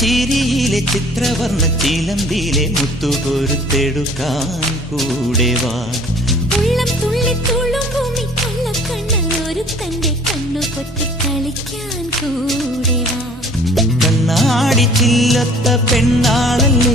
ചിരിയിലെ ചിത്രവർണ ചിലമ്പിയിലെ മുത്തുകൊരുത്തെടുക്കാൻ കൂടെ വാ. ഉള്ളം തുള്ളി തുളുമ്പൂമി കള്ളക്കണ്ണൊരു തന്റെ കണ്ണു പൊട്ടി കളിക്കാൻ കൂടെ വാ. കണ്ണാടി ചില്ലത്ത പെണ്ണാളല്ല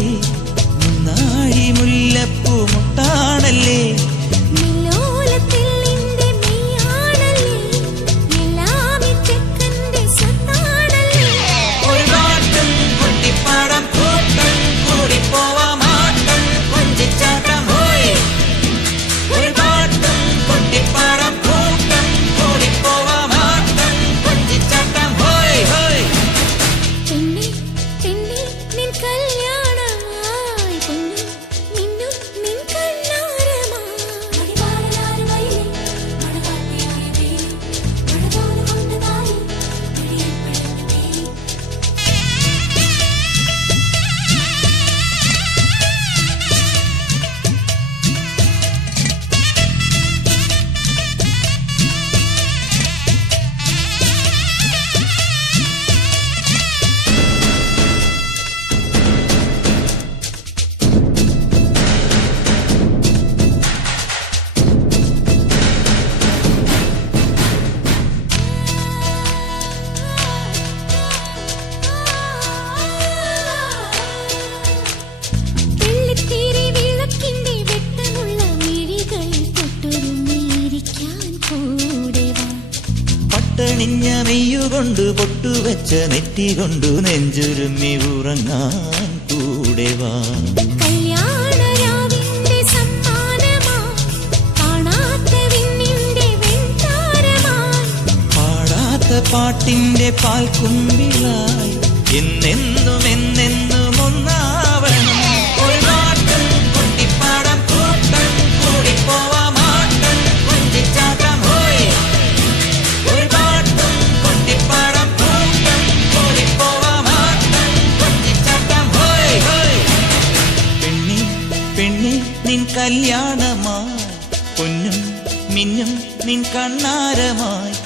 പട്ടണിഞ്ഞ മെയ്യുകൊണ്ട് പൊട്ടുവെച്ച നെറ്റി കൊണ്ടു നെഞ്ചുരുമി ഉറങ്ങാൻ കൂടെ വാ. പാട്ടിന്റെ പാൽക്കുമ്പിലായി എന്നെന്നും എന്നെന്നും നിൻ കല്യാണമായി പൊന്നും മിന്നും നിൻ കണ്ണാരമായി.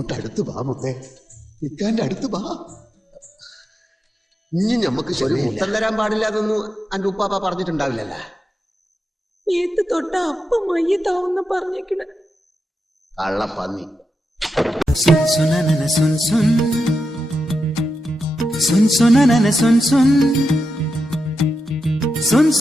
ഇങ്ങോട്ട് അടുത്ത് വാ മുത്തേ. ഇക്കാന്റെ അടുത്ത് വാ. ഇനി നമുക്ക് ഒരു മുത്തം തരാൻ പാടില്ല അതൊന്നും അന്റെ ഉപ്പാപ്പ പറഞ്ഞിട്ടുണ്ടാവില്ലല്ല. ഏത്ത് തൊട്ട അപ്പം മയ്യത്താവുന്ന പറഞ്ഞേക്കണ. കള്ളപ്പന്നി സുൻ സുനനന സുൻ സുൻ. സുൻ സുനനന സുൻ സുൻ. സുൻ